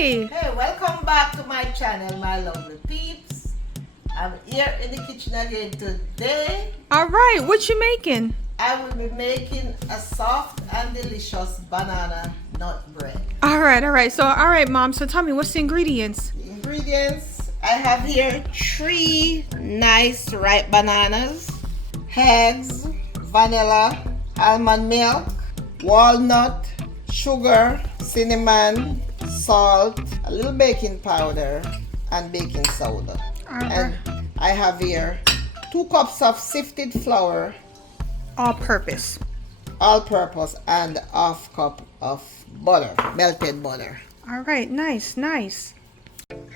Hey! Hey, welcome back to my channel, my lovely peeps. I'm here in the kitchen again today. Alright, what you making? I will be making a soft and delicious banana nut bread. Alright. So, Mom. So, tell me, what's the ingredients? The ingredients, I have here 3 nice ripe bananas, eggs, vanilla, almond milk, walnut, sugar, cinnamon, salt, a little baking powder, and baking soda. And I have here 2 cups of sifted flour, All purpose, and ½ cup of butter, melted butter. Alright, nice.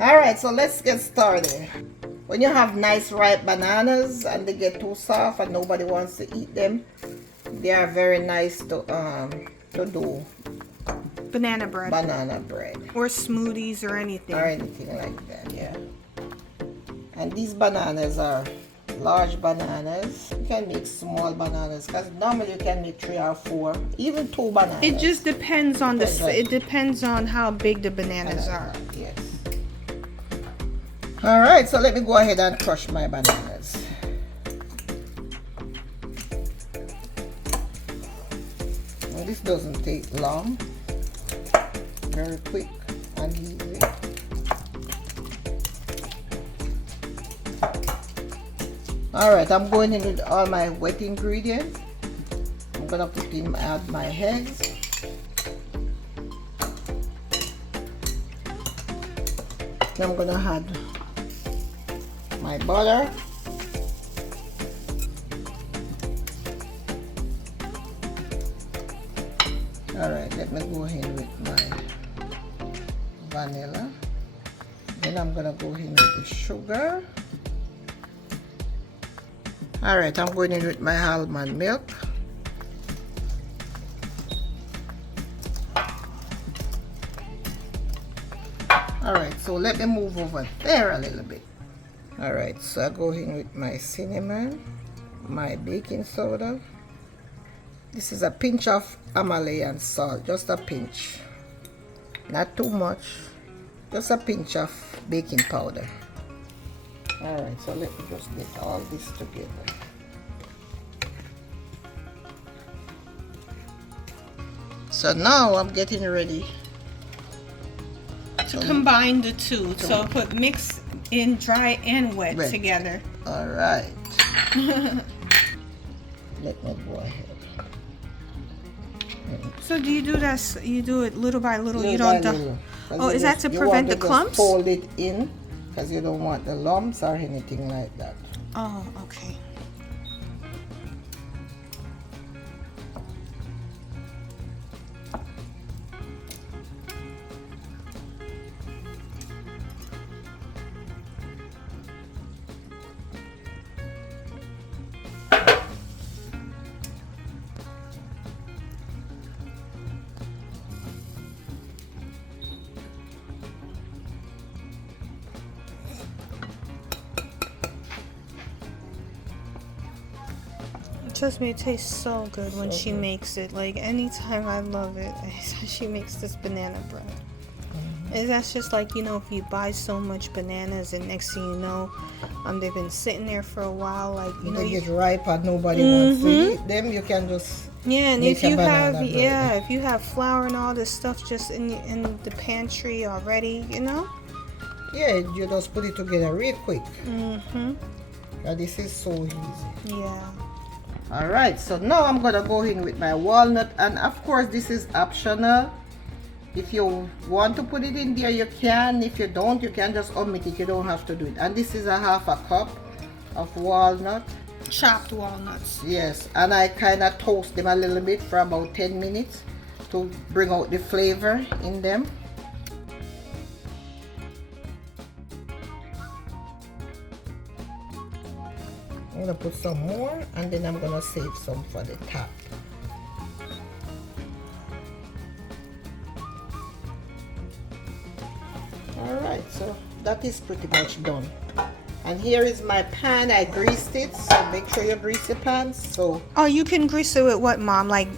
Alright, so let's get started. When you have nice ripe bananas and they get too soft and nobody wants to eat them, they are very nice to do Banana bread. Or smoothies or anything. Like that, yeah. And these bananas are large bananas. You can make small bananas because normally you can make 3 or 4, even 2 bananas. It just depends on it depends on how big the bananas are. Yes. Alright, so let me go ahead and crush my bananas. Well, this doesn't take long. Very quick and easy. Alright, I'm going in with all my wet ingredients. I'm gonna add my eggs. Then I'm gonna add my butter. Alright, let me go ahead with my vanilla. Then I'm gonna go in with the sugar. Alright, I'm going in with my almond milk. Alright, so let me move over there a little bit. Alright, so I go in with my cinnamon, my baking soda. This is a pinch of Himalayan salt, just a pinch. Not too much, just a pinch of baking powder. Alright, so let me just get all this together. So now I'm getting ready To combine the two. So put mix in dry and wet together. Alright. Let me go ahead. So do you do that? You do it little by little. You don't. Oh, is that to prevent the clumps? Fold it in because you don't want the lumps or anything like that. Oh, okay. Trust me, it tastes so good when she makes it. Like, anytime, I love it. She makes this banana bread. And that's just like, if you buy so much bananas and next thing you know, they've been sitting there for a while. Like, they get ripe and nobody wants to eat them, you can just and make if you have bread. if you have flour and all this stuff just in the pantry already, Yeah, you just put it together real quick. This is so easy. Yeah. Alright, so now I'm gonna go in with my walnut, and of course this is optional. If you want to put it in there, you can. If you don't, you can just omit it. You don't have to do it. And this is a ½ cup of walnut. Chopped walnuts. Yes, and I kind of toast them a little bit for about 10 minutes to bring out the flavor in them. I'm gonna put some more, and then I'm gonna save some for the top. Alright, so that is pretty much done. And here is my pan. I greased it, so make sure you grease your pan. So Oh, you can grease it with what, Mom? Like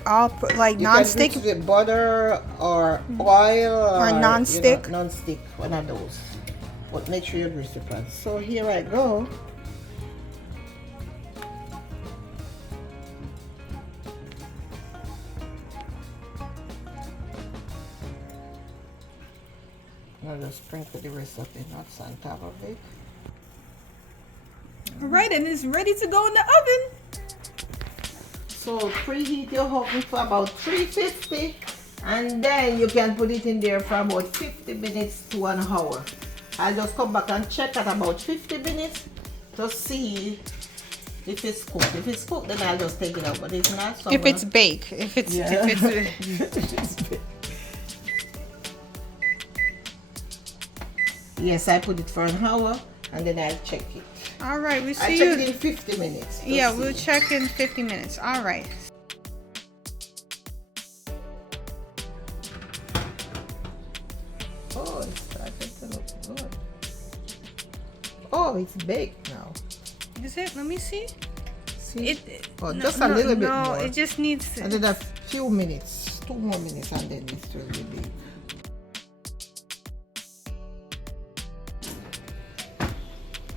like you non-stick? can grease it with butter or oil Or non-stick? You know, non-stick, one of those. But make sure you grease your pan. So here I go. I'll just sprinkle the rest of the nuts on top of it. Alright, and it's ready to go in the oven. So preheat your oven for about 350, and then you can put it in there for about 50 minutes to an hour. I'll just come back and check at about 50 minutes to see if it's cooked. If it's cooked, then I'll just take it out. But it's not, so If it's baked. If it's Yes, I put it for an hour and then I'll check it. Alright, we I'll see check you. it in 50 minutes. Yeah, see. we'll check in 50 minutes. Alright. Oh, it's started to look good. Oh, it's baked now. Is it? Let me see. See? Oh, No, just a little bit no, more. it just needs. And then a few minutes, 2 more minutes, and then it will be baked.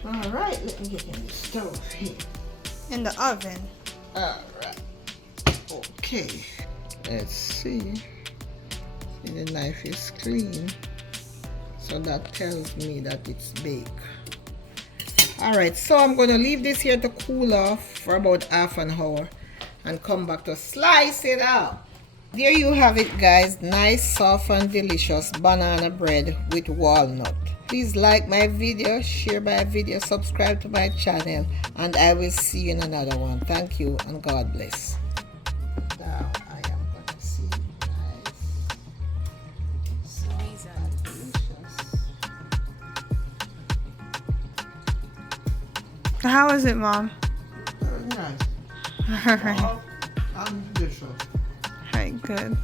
All right, let me get in the stove here. In the oven. All right. Okay. Let's see. See, the knife is clean, so that tells me that it's baked. All right, so I'm going to leave this here to cool off for about half an hour and come back to slice it up. There you have it, guys. Nice, soft and delicious banana bread with walnut. Please like my video, share my video, subscribe to my channel, and I will see you in another one. Thank you and God bless. Now I am going to see nice, soft and delicious. How is it, Mom? Very nice. Alright. Soft and delicious. Alright, good.